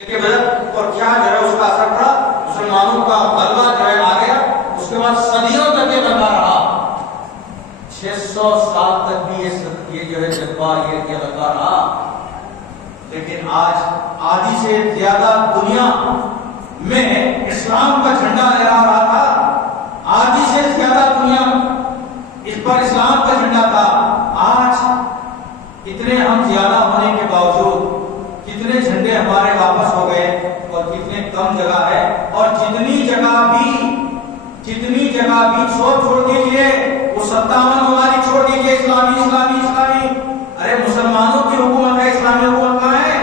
کے بدر اور کیا جو ہے اس کا اثر پڑا، مسلمانوں کا غلبہ جو ہے آ گیا. اس کے بعد صدیوں تک یہ غلبہ رہا، 600 سال تک بھی یہ جو ہے جذبہ یہ غلبہ رہا. لیکن آج آدھی سے زیادہ دنیا میں اسلام کا جھنڈا لہرا رہا تھا، آدھی سے زیادہ دنیا اس پر اسلام کا جھنڈا تھا. آج اتنے ہم زیادہ ہونے کے باوجود کتنے جھنڈے ہمارے واپس ہو گئے اور کتنے کم جگہ ہے. اور جتنی جگہ بھی چھوڑ دیجیے، وہ 57 ممالک چھوڑ دیجیے، اسلامی. ارے مسلمانوں کی حکومت ہے، اسلامی حکومت کہاں ہے؟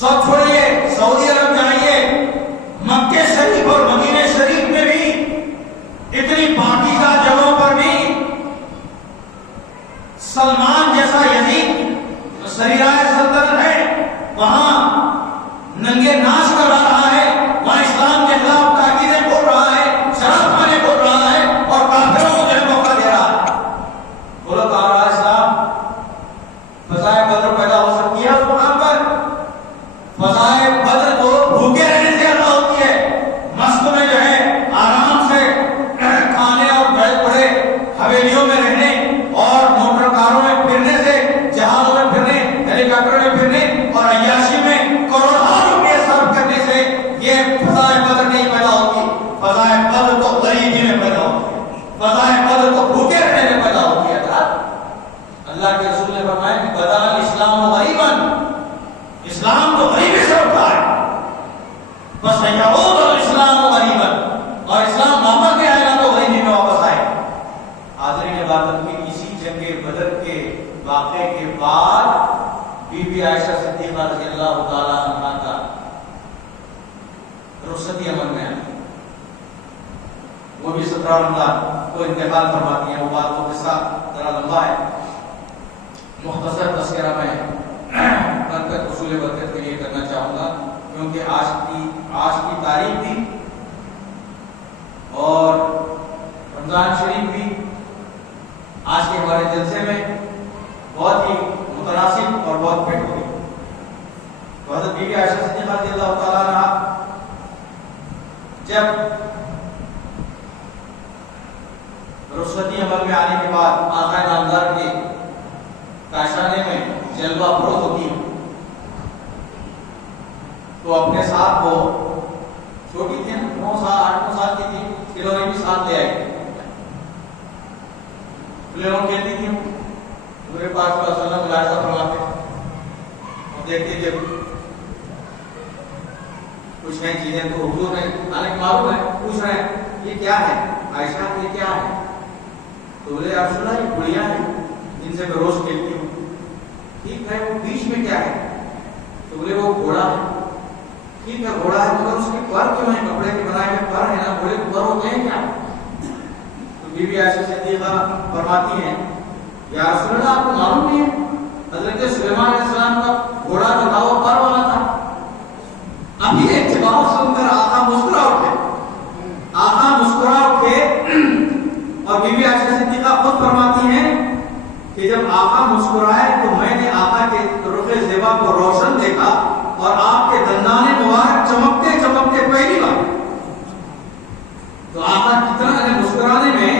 سب چھوڑیے، سعودی عرب جائیے، مکہ شریف اور مدینہ شریف میں بھی اتنی پاکیزہ جگہوں پر بھی سلمان جیسا یزید سریرائے سلطنت ہے، وہاں ننگے ناچ کر رہا ہے، وہاں اسلام کے خلاف تاکیدیں بول رہا ہے، شراب خانے بول رہا ہے اور کافروں کو جو موقع دے رہا ہے. بولو تو آ اسلام فضائے بدر پیدا ہو سکتی ہے اس مقام پر؟ فضائے بدر تو بھوکے رہنے سے زیادہ ہوتی ہے، مست میں جو ہے آرام سے کھانے اور بڑے بڑے حویلیوں میں رہنے اور موٹر کاروں میں پھرنے سے، جہازوں میں پھرنے، ہیلی کاپٹر میں پھرنے اور عیاشی میں کروڑوں روپے صرف کرنے سے یہ فضائے بدر نہیں پیدا ہوتی. فضائے بدر تو غریبی میں پیدا ہوتی ہے، فضائے بدر تو بھوکے رہنے میں پیدا ہوتی ہے. اللہ کے رسول نے فرمایا کہ بدا الاسلام غریباً، اسلام تو غریبی سے اٹھا ہے، بس یعود الاسلام غریباً، اور اسلام واپس بھی آئے گا تو غریبی میں واپس آئے گا. حاضرین عبادت میں اسی جنگ بدر کے واقعے کے بعد بی بی عائشہ صدیقہ رضی اللہ تعالی عنہا کا رخصتی عمل میں آئی. وہ بھی 17 رمضان کو انتقال فرماتی ہیں. وہ بات کو قصہ ذرا لمبا ہے، مختصر تذکرہ میں برکت حصول برکت کے لیے کرنا چاہوں گا، کیونکہ آج کی تاریخ بھی اور رمضان شریف بھی آج کے ہمارے جلسے میں بہت ہی متناسب اور بہت فٹ ہوئی. تو حضرت بی بی عائشہ صدیقہ رضی اللہ تعالیٰ عنہا جب رخصتی عمل میں آنے کے بعد آقا نامدار کے کاشانے میں جلوہ فروز ہوتی ہے، تو اپنے ساتھ وہ چھوٹی تھی، 9 سال 8 سال کی تھی، کھلونے بھی ساتھ لے آئی. کھلونے کھیلتی تھی، پورے پاک صلی اللہ علیہ وسلم ملاحظہ فرماتے اور دیکھتے جب کچھ نئی چیزیں تو حضور نے حالانکہ معلوم ہے پوچھ رہے ہیں یہ کیا ہے عائشہ، یہ کیا ہے؟ تو بولے یا رسول اللہ یہ گڑیا ہے جن سے میں روز کھیلتی ہوں. ٹھیک ہے، وہ بیچ میں کیا ہے؟ تو بولے وہ گھوڑا ہے. ٹھیک ہے گھوڑا ہے، مگر اس کے پر کیوں ہیں؟ کپڑے کے بنائے ہوئے پر ہے نا، گھوڑے کے پر ہوتے ہیں کیا؟ تو بی بی عائشہ صدیقہ فرماتی ہیں یا رسول اللہ آپ کو معلوم نہیں ہے حضرت سلیمان علیہ السلام کا گھوڑا جو تھا وہ پر والا تھا. اب یہ جواب سن کر آقا مسکرا اٹھے اور بی بی عائشہ صدیقہ خود فرماتی ہیں کہ جب آقا مسکرائے تو میں نے آقا کے رخ زیبا کو روشن دیکھا اور آپ کے دندان مبارک چمکتے چمکتے پہلی بار. تو آقا کتنا مسکرانے میں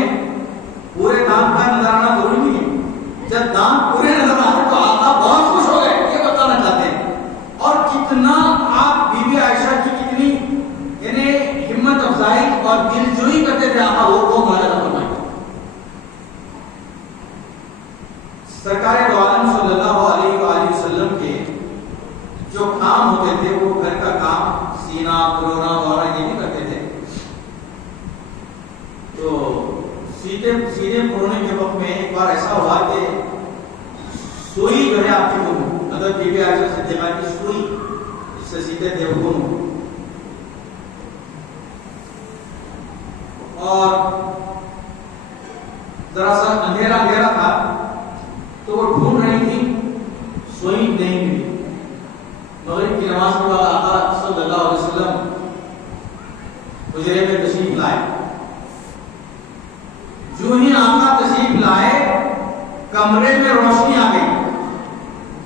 پورے دانت کا نظر آنا ضروری نہیں ہے، جب دانت پورے نظر آتے تو آقا بہت خوش ہو گئے، یہ بتانا چاہتے ہیں. اور کتنا آپ بی بی عائشہ کی کتنی یعنی ہمت افزائی اور دلجوئی کرتے تھے آقا وہ مالا فرمائے. سرکار دو عالم صلی اللہ علیہ وآلہ وسلم کے جو کام ہوتے تھے وہ گھر کا کام سینا پرونا وغیرہ یہ بھی کرتے تھے. تو سینے پرونے کے وقت میں ایک بار ایسا ہوا کہ سوئی جو ہے آپ کی گم، مطلب بی بی عائشہ صدیقہ کی سوئی جس سے سیتے تھے وہ گم، اور ذرا سا اندھیرا تھا تو وہ ڈھونڈ رہی تھی، سوئی نہیں ملی. مغرب کی نماز کے بعد آقا صلی اللہ علیہ وسلم حجرے میں تشریف لائے. جو ہی آقا تشریف لائے کمرے میں روشنی آ گئی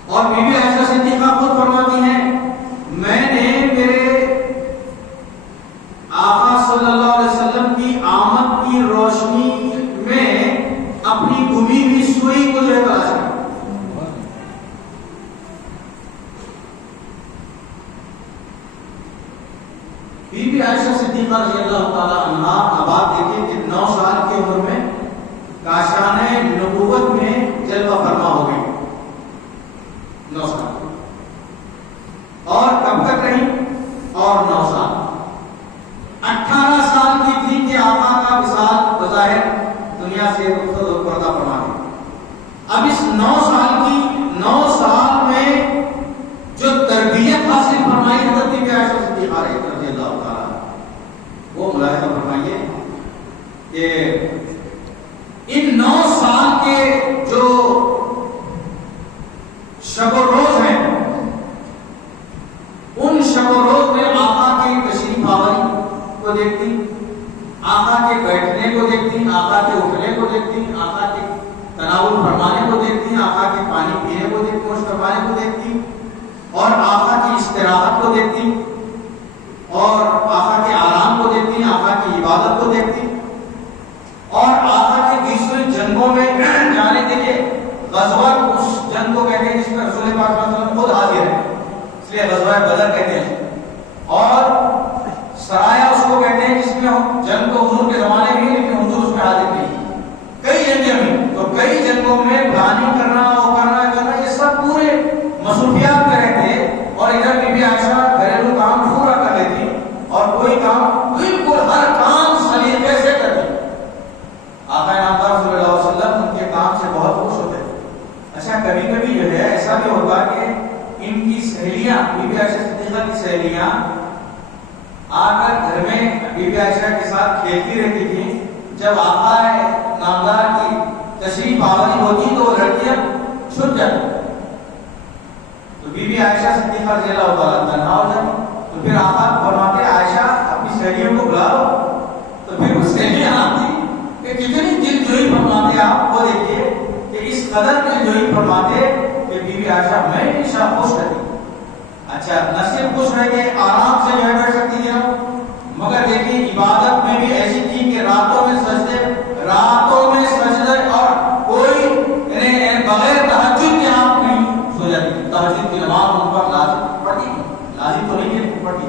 اور بی بی عائشہ صدیقہ خود فرماتی ہیں بی بی عائشہ صدیقہ رضی اللہ تعالی عنہا اب آپ دیکھیں کہ 9 سال کی عمر میں کاشان نبوت میں جلوہ فرما ہو گئی. 9 سال اور کب تک رہی؟ اور 9 سال. 18 سال کی تھی کہ آقا کا وصال بظاہر دنیا سے پردہ فرما گئی. اب اس 9 سال میں جو تربیت حاصل فرمائی حضرت بی بی عائشہ صدیقہ رضی اللہ تعالیٰ وہ ملاحظہ فرمائیے کہ ان 9 سال کے جو شب و روز ہیں ان شب و روز میں آقا کی تشریف آوری کو دیکھتی، آقا کے بیٹھنے کو دیکھتی، آقا کے اٹھنے کو دیکھتی، آقا کے تناول فرمانے کو دیکھتی، آقا کے پانی پینے کو دیکھتی، نوش فرمانے کو دیکھتی، اور آقا کی استراحت کو دیکھتی، اور آقا کے آرام کو دیکھتی، آقا کی عبادت کو دیکھتی، اور آقا کے 20 جنگوں میں جانے دیکھے. غزوہ اس جنگ کو کہتے ہیں جس میں رسول پاک صلی اللہ علیہ وسلم خود حاضر ہے، اس لیے غزوہ بدر کہتے ہیں. اور سرایا اس کو کہتے ہیں جس میں جنگ تو حضور کے زمانے میں لیکن حضور اس میں حاضر نہیں. کئی جنگیں میں تو کئی جنگوں میں پلاننگ کرنا یہ سب پورے مصروفیات میں رہتے، اور ادھر بی بی عائشہ گھریلو کام پورا کر لیتی اور کوئی کام بالکل ہر کام سلیقے سے کرتی. آقا نامدار صلی اللہ علیہ وسلم ان کے کام سے بہت خوش ہوتے. اچھا کبھی کبھی جو ہے ایسا بھی ہوتا کہ ان کی سہیلیاں بی بی عائشہ صدیقہ کی سہیلیاں آ کر گھر میں بی بی عائشہ کے ساتھ کھیلتی رہتی تھی. جب آقا نامدار کی تشریف آوری ہوتی تو لڑکیاں چھپ جاتی، تو بی بی عائشہ صدیقہ رضی اللہ تعالیٰ تنہا ہو جاتی. تو پھر آقا فرماتے عائشہ اپنی سہیلیوں کو بلا لو. تو پھر وہ سہیلیاں آتی کہ کتنی دل جوئی فرماتے آپ کو دیکھیے کہ اس قدر دل جوئی فرماتے کہ بی بی عائشہ میں ہمیشہ خوش رہتی. اچھا نہ صرف خوش رہ کے آرام سے جو بیٹھ سکتی تھی مگر دیکھیے عبادت میں بھی ایسی تھی کہ راتوں میں سجدے اور کوئی بغیر تہجد کے آپ نہیں سو جاتی. تہجد کی نماز ان پر لازم پڑھی تھی، لازم تو نہیں ہے پڑھی.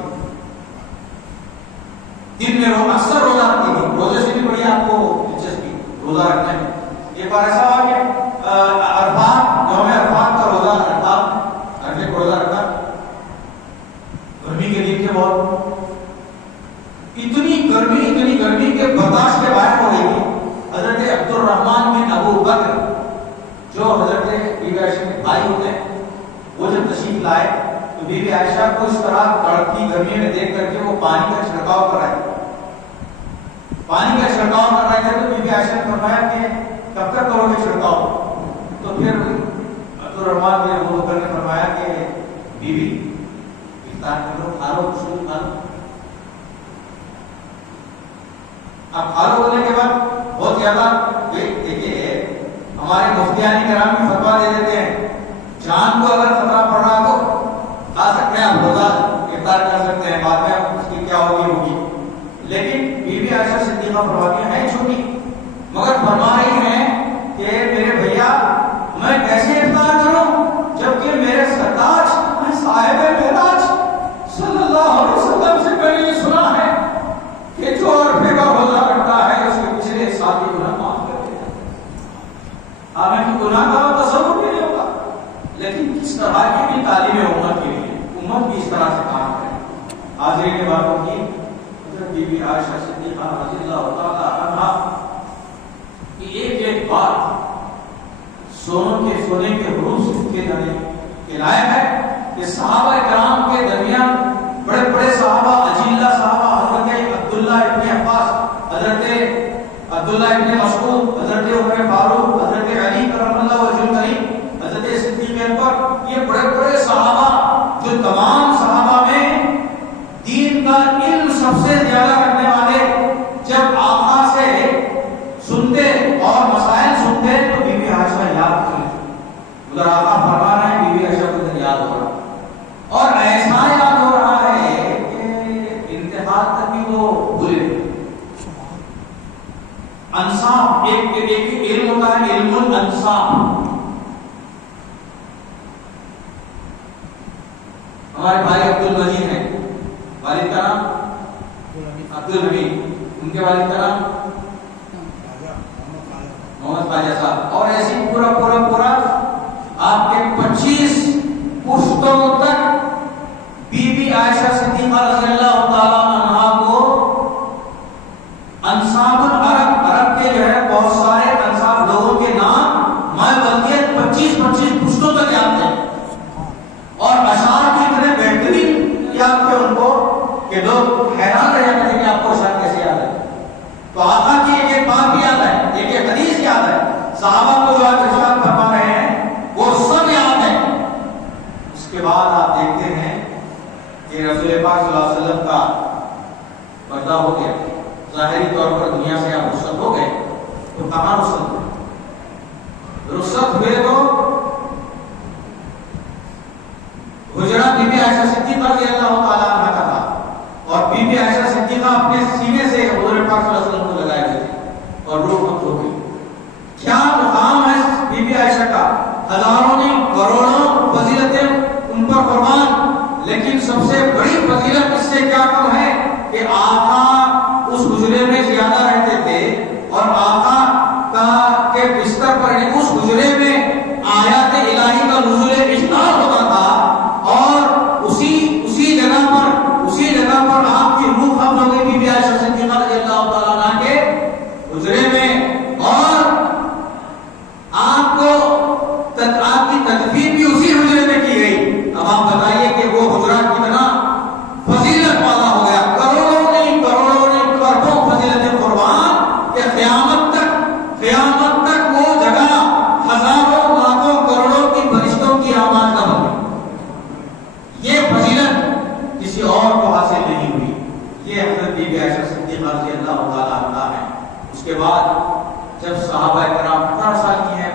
دن میں وہ اکثر روزہ رکھتی تھی. روزے سے بھی بڑی آپ کو دلچسپی روزہ رکھنے میں. ایک بار ایسا ہوا کہ عرفات یوم عرفات کا روزہ عرفے کا روزہ رکھا. گرمی کے دن کے بہت اتنی گرمی کے برداشت کے باہر ہو گئی تھی. حضرت عبد الرحمن بن ابو بکر جو حضرت بی بی عائشہ کے بھائی ہوتے ہیں وہ جب تشریف لائے تو بی بی عائشہ کو اس طرح کڑکتی گرمی میں دیکھ کر کے وہ پانی کا چھڑکاؤ کر رہے تھے. پانی کا چھڑکاؤ کر رہے تھے تو بی بی عائشہ نے فرمایا کہ کب تک کرو گے چھڑکاؤ؟ تو پھر عبد الرحمن بن ابو بکر نے فرمایا کہ بی بی افطار کر لو، کھا لو، کچھ کھا لو. اب کھالو ہونے کے بعد بہت زیادہ دیکھیے ہمارے مفتیان کرام بھی فتوا دے دیتے ہیں جان کو اگر خطرہ پڑ رہا تو کھا سکتے ہیں، آپ روزہ افطار کر سکتے ہیں، بعد میں اس کی کیا ہوگی. لیکن بی بی عائشہ صدیقہ فرماتی ہیں چھوٹی مگر فرما رہی ہیں کہ میرے بھیا میں کیسے افطار کروں جبکہ میرے سرتاج صاحب معراج صلی اللہ علیہ وسلم سے میں نے یہ سنا ہے کہ جو عرفے کا روزہ رکھتا ہے اس کے پچھلے سال کے گناہ معاف کر دیتا ہے. ہمیں گناہ کا تصور بھی نہیں ہوگا لیکن کس طرح کی بھی تعلیم امت کے لیے امت بھی اس طرح سے کام کرے. حاضرین کے باتوں کی حضرت بی بی عائشہ صدیقہ رضی اللہ تعالی عنہا کی ایک بات سونے کے حروف سے لکھے جانے کے لائق ہے کہ صحابہ کرام کے درمیان بڑے بڑے صحابہ اجلہ صحابہ حضرت عبداللہ ابن عباس، حضرت عبداللہ ابن مسعود، حضرت عمر فاروق، حضرت علی کرم اللہ وجہ کریم، حضرت صدیق اکبر، یہ بڑے بڑے صحابہ جو تمام صحابہ میں دین کا علم سب سے زیادہ رکھنے والے جب آقا سے سنتے اور مسائل سنتے تو بی بی عائشہ یاد کریں. ادھر آقا فرما رہے ہیں بی بی عائشہ کو ادھر یاد ہو رہا اور ایسا یاد ہو رہا ہے کہ انتہا تک بھی وہ بھولے. انصاف ایک علم ہوتا ہے، علم الانصاف. ہمارے بھائی عبد المجید ہیں، والد کا نام عبد الحمید، ان کے والد کا نام محمد خواجہ صاحب. اور ایسی پورا پورا پورا آپ کے 25 پشتوں تک بی بی عائشہ صدیقہ رضی اللہ تعالیٰ عنہا کو انصاب العرب، عرب کے جو ہے بہت سارے انصاب لوگوں کے نام میں بلکہ 25 پشتوں تک یاد ہیں. اور اشعار بھی اتنے بہترین یاد تھے ان کو کہ لوگ حیران رہ جاتے ہیں کہ آپ کو اشعار کیسے یاد ہے. تو آقا کی ایک ایک بات بھی یاد ہے، ایک ایک حدیث یاد ہے، صحابہ کو جو آپ ارشاد فرما رہے ہیں وہ سب یاد ہے. اس کے بعد آپ دیکھتے ہیں کہ رسول پاک صلی اللہ علیہ وسلم کا پردہ ہو گیا، ظاہری طور پر دنیا سے آپ رخصت ہو گئے. تو کہاں رخصت ہوئے؟ رخصت ہوئے تو حجرہ بی بی عائشہ صدیقہ رضی اللہ تعالیٰ عنہ کا تھا، اور بی بی عائشہ صدیقہ اپنے سینے سے حضور پاک صلی اللہ علیہ وسلم کو لگائے ہوئے تھے اور روح ختم ہو گئی. کیا مقام ہے بی بی عائشہ کا، ہزاروں نہیں کروڑوں فضیلتیں ان پر قربان، لیکن سب سے بڑی فضیلت اس سے کیا کم ہے کہ آقا اس حجرے میں زیادہ رہتے تھے اور آقا کے بستر پر اس حجرے میں آیات الہی کا نزول اشتہار ہوتا تھا، اور اسی جگہ پر آپ کی روح قبض ہو گئی بی بی عائشہ صدیقہ رضی اللہ تعالیٰ عنہ کے حجرے میں، اور آپ کی تدفین بھی اسی حجرے میں کی گئی. اب آپ بتائیے کہ وہ حجرہ کتنا فضیلت والا ہو گیا. کروڑوں نہیں کروڑوں فضیلت قربان کہ قیامت تک وہ جگہ ہزاروں لاکھوں کروڑوں کی فرشتوں کی آواز نہ بنے. یہ فضیلت کسی اور کو حاصل نہیں ہوئی. یہ حضرت بی بی عائشہ صدیقہ رضی اللہ تعالیٰ عنہ ہے. اس کے بعد جب صحابہ کرام 18 سال کی ہیں